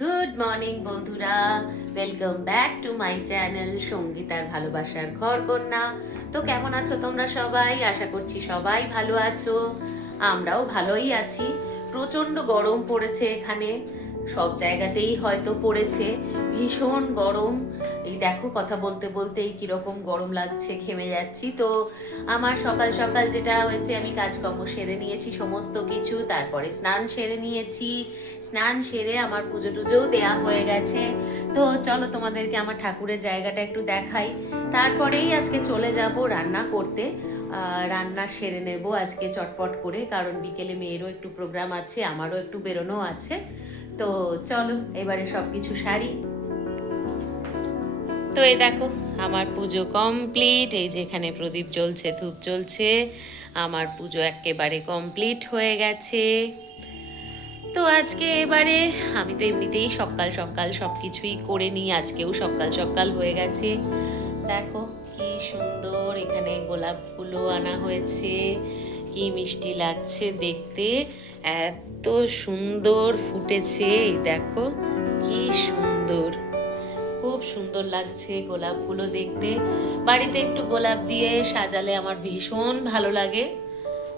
Good morning বন্ধুরা, welcome back to my channel সঙ্গীতার ভালোবাসার ঘর কন্যা। তো কেমন আছো তোমরা সবাই? আশা করছি সবাই ভালো আছো। আমরাও ভালোই আছি। প্রচণ্ড গরম পড়েছে এখানে, সব জায়গাতেই হয়তো পড়েছে। ভীষণ গরম। এই দেখো কথা বলতে বলতেই কিরকম গরম লাগছে, ঘেমে যাচ্ছি। তো আমার সকাল সকাল যেটা হয়েছে, আমি কাজকর্ম সেরে নিয়েছি সমস্ত কিছু, তারপরে স্নান সেরে নিয়েছি। স্নান সেরে আমার পুজো টুজোও দেয়া হয়ে গেছে। তো চলো তোমাদেরকে আমার ঠাকুরের জায়গাটা একটু দেখাই। তারপরেই আজকে চলে যাব রান্না করতে। রান্না সেরে নেব আজকে চটপট করে, কারণ বিকেলে মেয়েরও একটু প্রোগ্রাম আছে, আমারও একটু বেরোনো আছে। তো চলো এবারে সব কিছু সারি। তো এই দেখো আমার পুজো কমপ্লিট। এই যে এখানে প্রদীপ জ্বলছে, ধূপ জ্বলছে। আমার পুজো একেবারে কমপ্লিট হয়ে গেছে। তো আজকে এবারে আমি তো এমনিতেই সকাল সকাল সব কিছুই করে নিই, আজকেও সকাল সকাল হয়ে গেছে। দেখো কি সুন্দর এখানে গোলাপগুলো আনা হয়েছে, কি মিষ্টি লাগছে দেখতে, এত সুন্দর ফুটেছে। এই দেখো কি সুন্দর, খুব সুন্দর লাগছে গোলাপগুলো দেখতে। বাড়িতে একটু গোলাপ দিয়ে সাজালে আমার ভীষণ ভালো লাগে।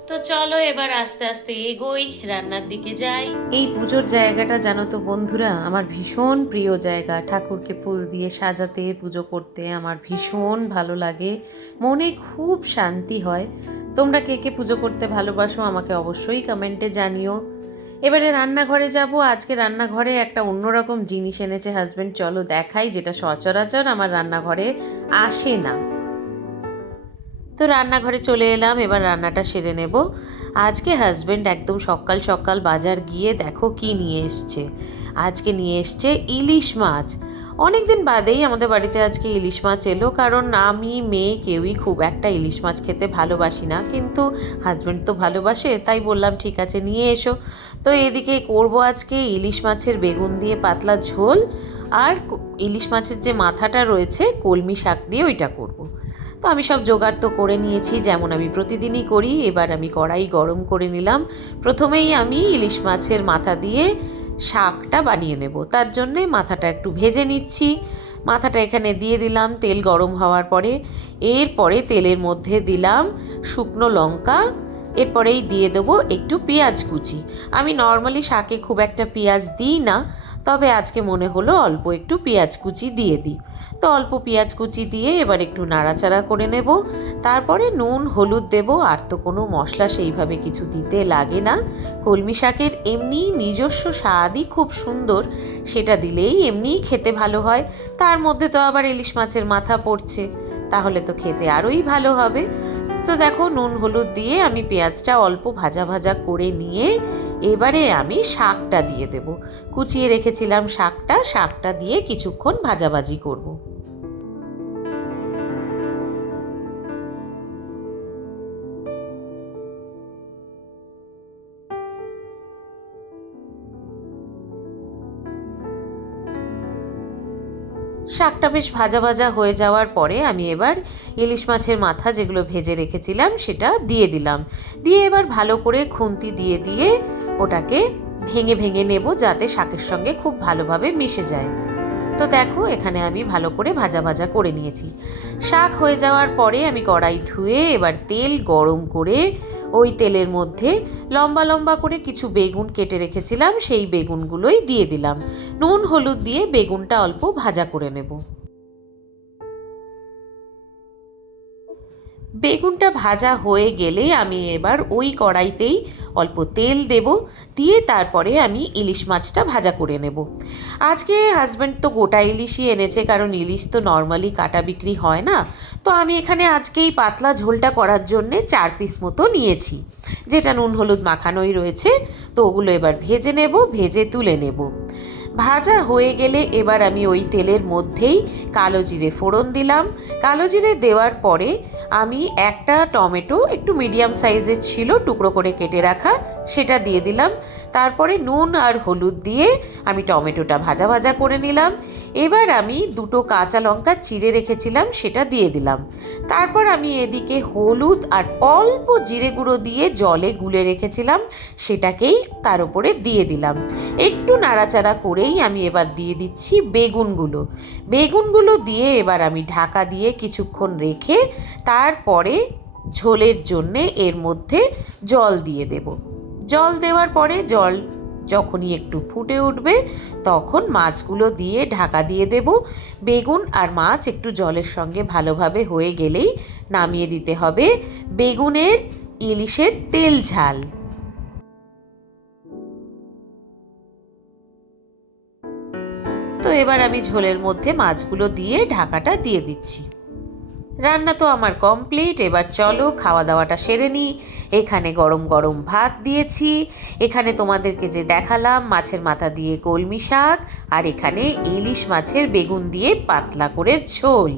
তো চলো এবার আস্তে আস্তে এগোই, রান্নার দিকে যাই। এই পুজোর জায়গাটা জানো তো বন্ধুরা, আমার ভীষণ প্রিয় জায়গা। ঠাকুরকে ফুল দিয়ে সাজাতে, পুজো করতে আমার ভীষণ ভালো লাগে, মনে খুব শান্তি হয়। তোমরা কে কে পুজো করতে ভালোবাসো আমাকে অবশ্যই কমেন্টে জানিও। এবারে রান্নাঘরে যাব। আজকে রান্নাঘরে একটা অন্যরকম জিনিস এনেছে হাজবেন্ড, চলো দেখাই, যেটা সচরাচর আমার রান্নাঘরে আসে না। তো রান্নাঘরে চলে এলাম, এবার রান্নাটা সেরে নেব। আজকে হাজবেন্ড একদম সকাল সকাল বাজার গিয়ে দেখো কি নিয়ে এসছে। আজকে নিয়ে এসছে ইলিশ মাছ। অনেক দিন বাদেই আমাদের বাড়িতে আজকে ইলিশ মাছ এলো, কারণ আমি মেয়ে কেউই খুব একটা ইলিশ মাছ খেতে ভালোবাসি না, কিন্তু হাজবেন্ড তো ভালোবাসে, তাই বললাম ঠিক আছে নিয়ে এসো। তো এদিকে করব আজকে ইলিশ মাছের বেগুন দিয়ে পাতলা ঝোল, আর ইলিশ মাছের যে মাথাটা রয়েছে কলমি শাক দিয়ে ওইটা করব। তো আমি সব জোগাড় তো করে নিয়েছি, যেমন আমি প্রতিদিনই করি। এবার আমি কড়াই গরম করে নিলাম। প্রথমেই আমি ইলিশ মাছের মাথা দিয়ে শাকটা বানিয়ে নেব, তার জন্যে মাথাটা একটু ভেজে নিচ্ছি। মাথাটা এখানে দিয়ে দিলাম তেল গরম হওয়ার পরে। এরপরে তেলের মধ্যে দিলাম শুকনো লঙ্কা, এরপরেই দিয়ে দেবো একটু পেঁয়াজ কুচি। আমি নর্মালি শাকে খুব একটা পেঁয়াজ দিই না, তবে আজকে মনে হলো অল্প একটু পেঁয়াজ কুচি দিয়ে দিই। তো অল্প পেঁয়াজ কুচি দিয়ে এবার একটু নাড়াচাড়া করে নেব। তারপরে নুন হলুদ দেব, আর তো কোনো মশলা সেইভাবে কিছু দিতে লাগে না। কলমি শাকের এমনি নিজস্ব স্বাদই খুব সুন্দর, সেটা দিলেই এমনিই খেতে ভালো হয়। তার মধ্যে তো আবার ইলিশ মাছের মাথা পড়ছে, তাহলে তো খেতে আরোই ভালো হবে। তো দেখো নুন হলুদ দিয়ে আমি পেঁয়াজটা অল্প ভাজা ভাজা করে নিয়ে এবারে আমি শাকটা দিয়ে দেব। কুচিয়ে রেখেছিলাম শাকটা দিয়ে কিছুক্ষণ ভাজাভাজি করব। শাকটা বেশ ভাজা ভাজা হয়ে যাওয়ার পরে আমি এবার ইলিশ মাছের মাথা যেগুলো ভেজে রেখেছিলাম সেটা দিয়ে দিলাম। দিয়ে এবার ভালো করে খুন্তি দিয়ে দিয়ে ওটাকে ভেঙে ভেঙে নেব, যাতে শাকের সঙ্গে খুব ভালোভাবে মিশে যায়। তো দেখো এখানে আমি ভালো করে ভাজা ভাজা করে নিয়েছি। শাক হয়ে যাওয়ার পরে আমি কড়াই ধুয়ে এবার তেল গরম করে ওই তেলের মধ্যে লম্বা লম্বা করে কিছু বেগুন কেটে রেখেছিলাম, সেই বেগুনগুলোই দিয়ে দিলাম। নুন হলুদ দিয়ে বেগুনটা অল্প ভাজা করে নেব। বেগুনটা ভাজা হয়ে গেলে আমি এবার ওই কড়াইতেই অল্প তেল দেব, দিয়ে তারপরে আমি ইলিশ মাছটা ভাজা করে নেব। আজকে হাজব্যান্ড তো গোটা ইলিশই এনেছে, কারণ ইলিশ তো নর্মালি কাটা বিক্রি হয় না। তো আমি এখানে আজকে এই পাতলা ঝোলটা করার জন্যে 4 পিস মতো নিয়েছি, যেটা নুন হলুদ মাখানোই রয়েছে। তো ওগুলো এবার ভেজে নেব, ভেজে তুলে নেব। ভাজা হয়ে গেলে এবার আমি ওই তেলের মধ্যেই কালো জিরে ফোড়ন দিলাম। কালো জিরে দেওয়ার পরে আমি একটা টমেটো, একটু মিডিয়াম সাইজের ছিল, টুকরো করে কেটে রাখা সেটা দিয়ে দিলাম। তারপরে নুন আর হলুদ দিয়ে আমি টমেটোটা ভাজা ভাজা করে নিলাম। এবার আমি দুটো কাঁচা লঙ্কা চিড়ে রেখেছিলাম সেটা দিয়ে দিলাম। তারপর আমি এদিকে হলুদ আর অল্প জিরে গুঁড়ো দিয়ে জলে গুলে রেখেছিলাম সেটাকেই তার উপরে দিয়ে দিলাম। একটু নাড়াচাড়া করেই আমি এবার দিয়ে দিচ্ছি বেগুনগুলো। বেগুনগুলো দিয়ে এবার আমি ঢাকা দিয়ে কিছুক্ষণ রেখে তারপরে ঝোলের জন্যে এর মধ্যে জল দিয়ে দেব। জল দেওয়ার পরে জল যখনই একটু ফুটে উঠবে তখন মাছগুলো দিয়ে ঢাকা দিয়ে দেব। বেগুন আর মাছ একটু জলের সঙ্গে ভালোভাবে হয়ে গেলেই নামিয়ে দিতে হবে বেগুনের ইলিশের তেল ঝাল। তো এবার আমি ঝোলের মধ্যে মাছগুলো দিয়ে ঢাকাটা দিয়ে দিচ্ছি। রান্না তো আমার কমপ্লিট। এবার চলো খাওয়া দাওয়াটা সেরে নিই। এখানে গরম গরম ভাত দিয়েছি, এখানে তোমাদেরকে যে দেখালাম মাছের মাথা দিয়ে কলমি শাক, আর এখানে ইলিশ মাছের বেগুন দিয়ে পাতলা করে ঝোল।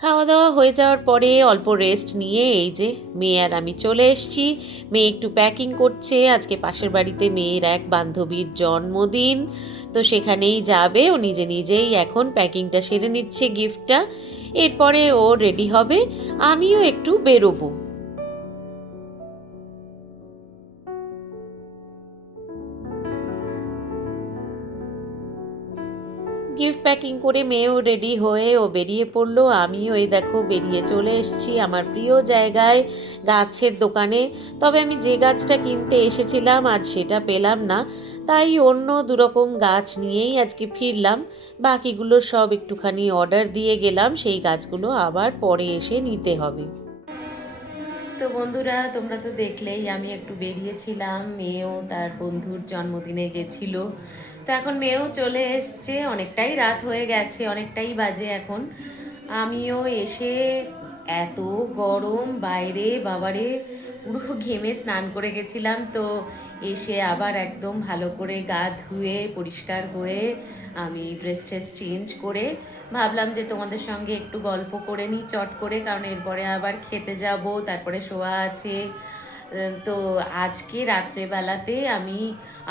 খাওয়া দাওয়া হয়ে যাওয়ার পরে অল্প রেস্ট নিয়ে এই যে মেয়ে আর আমি চলে এসেছি। মেয়ে একটু প্যাকিং করছে, আজকে পাশের বাড়িতে মেয়ের এক বান্ধবীর জন্মদিন, তো সেখানেই যাবে। ও নিজে নিজেই এখন প্যাকিংটা সেরে নিচ্ছে গিফটটা, এরপরে ও রেডি হবে, আমিও একটু বেরোবো। গিফট প্যাকিং করে মেয়েও রেডি হয়ে ও বেরিয়ে পড়লো। আমিও এই দেখো বেরিয়ে চলে এসেছি আমার প্রিয় জায়গায়, গাছের দোকানে। তবে আমি যে গাছটা কিনতে এসেছিলাম আজ সেটা পেলাম না, তাই অন্য দুরকম গাছ নিয়েই আজকে ফিরলাম। বাকিগুলো সব একটুখানি অর্ডার দিয়ে গেলাম, সেই গাছগুলো আবার পরে এসে নিতে হবে। তো বন্ধুরা, তোমরা তো দেখলেই আমি একটু বেরিয়েছিলাম, মেয়েও তার বন্ধুর জন্মদিনে গেছিল। তো এখন মেয়েও চলে এসছে, অনেকটাই রাত হয়ে গেছে, অনেকটাই বাজে এখন। আমিও এসে এত গরম বাইরে, বাবারে পুরো ঘেমে স্নান করে গেছিলাম। তো এসে আবার একদম ভালো করে গা ধুয়ে পরিষ্কার হয়ে আমি ড্রেস ট্রেস চেঞ্জ করে ভাবলাম যে তোমাদের সঙ্গে একটু গল্প করে নিই চট করে, কারণ এরপরে আবার খেতে যাব, তারপরে শোয়া আছে। তো আজকে রাত্রেবেলাতে আমি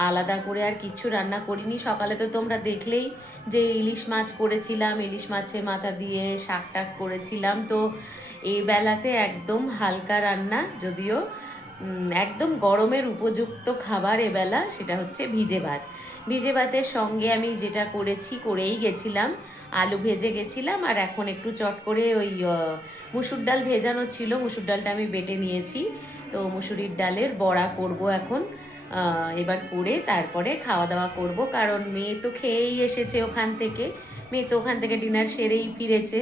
আলাদা করে আর কিচ্ছু রান্না করিনি। সকালে তো তোমরা দেখলেই যে ইলিশ মাছ করেছিলাম, ইলিশ মাছের মাথা দিয়ে শাক টাক করেছিলাম। তো এই বেলাতে একদম হালকা রান্না, যদিও একদম গরমের উপযুক্ত খাবার এবেলা, সেটা হচ্ছে ভিজে ভাত। ভিজে ভাতের সঙ্গে আমি যেটা করেই গেছিলাম, আলু ভেজে গেছিলাম, আর এখন একটু চট করে ওই মুসুর ডাল ভেজানো ছিল, মুসুর ডালটা আমি বেটে নিয়েছি। তো মুসুরির ডালের বড়া করব এখন। এবার করে তারপরে খাওয়া দাওয়া করব, কারণ মেয়ে তো খেয়েই এসেছে ওখান থেকে। মেয়ে তো ওখান থেকে ডিনার সেরেই ফিরেছে,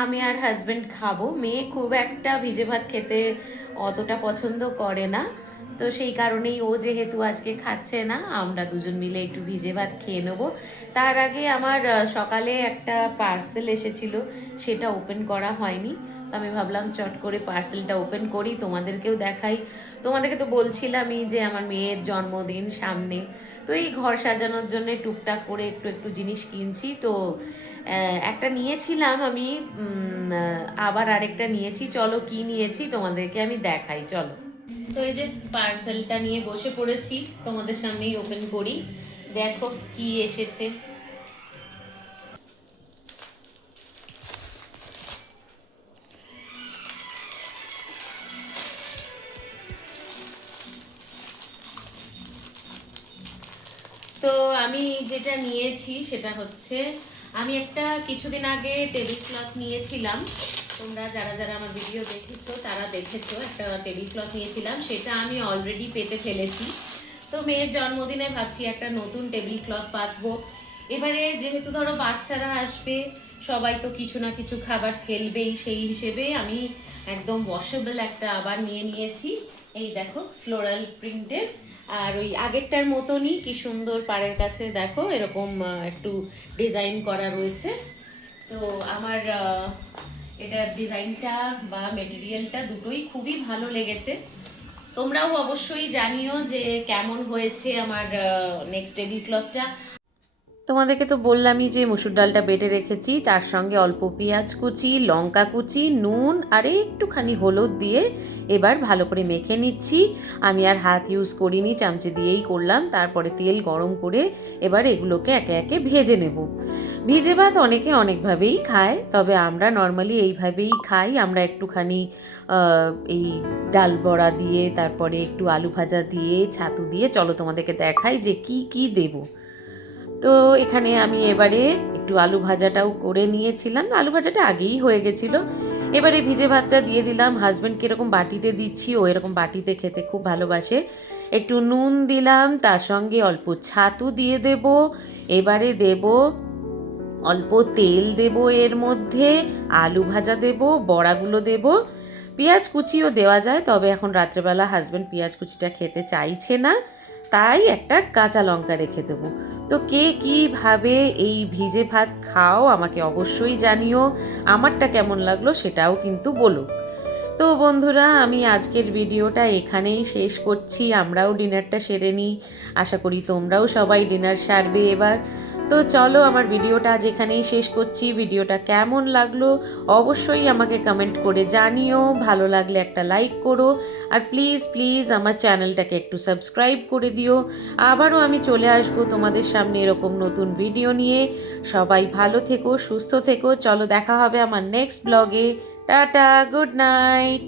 আমি আর হাজব্যান্ড খাবো। মেয়ে খুব একটা ভিজে ভাত খেতে অতটা পছন্দ করে না, তো সেই কারণেই ও যেহেতু আজকে খাচ্ছে না, আমরা দুজন মিলে একটু ভিজে ভাত খেয়ে নেবো। তার আগে আমার সকালে একটা পার্সেল এসেছিল, সেটা ওপেন করা হয়নি। তো আমি ভাবলাম চট করে পার্সেলটা ওপেন করি, তোমাদেরকেও দেখাই। তোমাদেরকে তো বলছিলামই যে আমার মেয়ের জন্মদিন সামনে, তো এই ঘর সাজানোর জন্য টুকটাক করে একটু একটু জিনিস কিনছি। তো একটা নিয়েছিলাম আমি, আবার আরেকটা নিয়েছি। চলো কি নিয়েছি তোমাদেরকে আমি দেখাই, চলো। তো এই যে পার্সেলটা নিয়ে বসে পড়েছি, তোমাদের সামনেই ওপেন করি, দেখো কি এসেছে। তো আমি যেটা নিয়েছি সেটা হচ্ছে, আমি একটা কিছুদিন আগে টেবিল ক্লথ নিয়েছিলাম, তোমরা যারা যারা আমার ভিডিও দেখেছো তারা দেখেছো, একটা টেবিল ক্লথ নিয়েছিলাম, সেটা আমি অলরেডি পেতে ফেলেছি। তো মেয়ের জন্মদিনে ভাবছি একটা নতুন টেবিল ক্লথ পাতবো। এবারে যেহেতু ধরো বাচ্চারা আসবে, সবাই তো কিছু না কিছু খাবার ফেলবেই, সেই হিসেবে আমি একদম ওয়াশেবল একটা আবার নিয়ে নিয়েছি। এই দেখো ফ্লোরাল প্রিন্টের, আর ওই আগেরটার মতনই কি সুন্দর পাড়ের কাছে দেখো এরকম একটু ডিজাইন করা রয়েছে। তো আমার এটার ডিজাইনটা বা মেটেরিয়ালটা দুটোই খুবই ভালো লেগেছে। তোমরাও অবশ্যই জানিও যে কেমন হয়েছে আমার নেক্সট টেবিল ক্লথটা। তোমাদেরকে তো বললামই যে মসুর ডালটা বেটে রেখেছি, তার সঙ্গে অল্প পেঁয়াজ কুচি, লঙ্কা কুচি, নুন আর একটুখানি হলুদ দিয়ে এবার ভালো করে মেখে নিচ্ছি। আমি আর হাত ইউজ করিনি, চামচে দিয়েই করলাম। তারপরে তেল গরম করে এবার এগুলোকে একে একে ভেজে নেব। ভিজে ভাত অনেকে অনেকভাবেই খায়, তবে আমরা নর্মালি এইভাবেই খাই। আমরা একটুখানি এই ডাল বড়া দিয়ে, তারপরে একটু আলু ভাজা দিয়ে, ছাতু দিয়ে, চলো তোমাদেরকে দেখাই যে কি কি দেবো। তো এখানে আমি এবারে একটু আলু ভাজাটাও করে নিয়েছিলাম, আলু ভাজাটা আগেই হয়ে গেছিলো। এবারে ভিজে ভাতটা দিয়ে দিলাম। হাজব্যান্ডকে এরকম বাটিতে দিচ্ছি, ও এরকম বাটিতে খেতে খুব ভালোবাসে। একটু নুন দিলাম, তার সঙ্গে অল্প ছাতু দিয়ে দেব। এবারে দেব অল্প তেল দেব, এর মধ্যে আলু ভাজা দেব, বড়াগুলো দেব, পেঁয়াজ কুচিও দেওয়া যায়, তবে এখন রাত্রেবেলা হাজব্যান্ড পেঁয়াজ কুচিটা খেতে চাইছে না, তাই একটা কাঁচা লঙ্কা রেখে দেবো। তো কে কীভাবে এই ভিজে ভাত খাও আমাকে অবশ্যই জানিও, আমারটা কেমন লাগলো সেটাও কিন্তু বলো। তো বন্ধুরা, আমি আজকের ভিডিওটা এখানেই শেষ করছি। আমরাও ডিনারটা সেরে নিই, আশা করি তোমরাও সবাই ডিনার সারবে এবার। তো চলো, আমার ভিডিওটা আজ এখানেই শেষ করছি। ভিডিওটা কেমন লাগলো অবশ্যই আমাকে কমেন্ট করে জানিও, ভালো লাগলে একটা লাইক করো, আর প্লিজ প্লিজ আমার চ্যানেলটাকে একটু সাবস্ক্রাইব করে দিও। আবারও আমি চলে আসবো তোমাদের সামনে এরকম নতুন ভিডিও নিয়ে। সবাই ভালো থেকো, সুস্থ থেকো। চলো, দেখা হবে আমার নেক্সট ব্লগে। Tata, good night.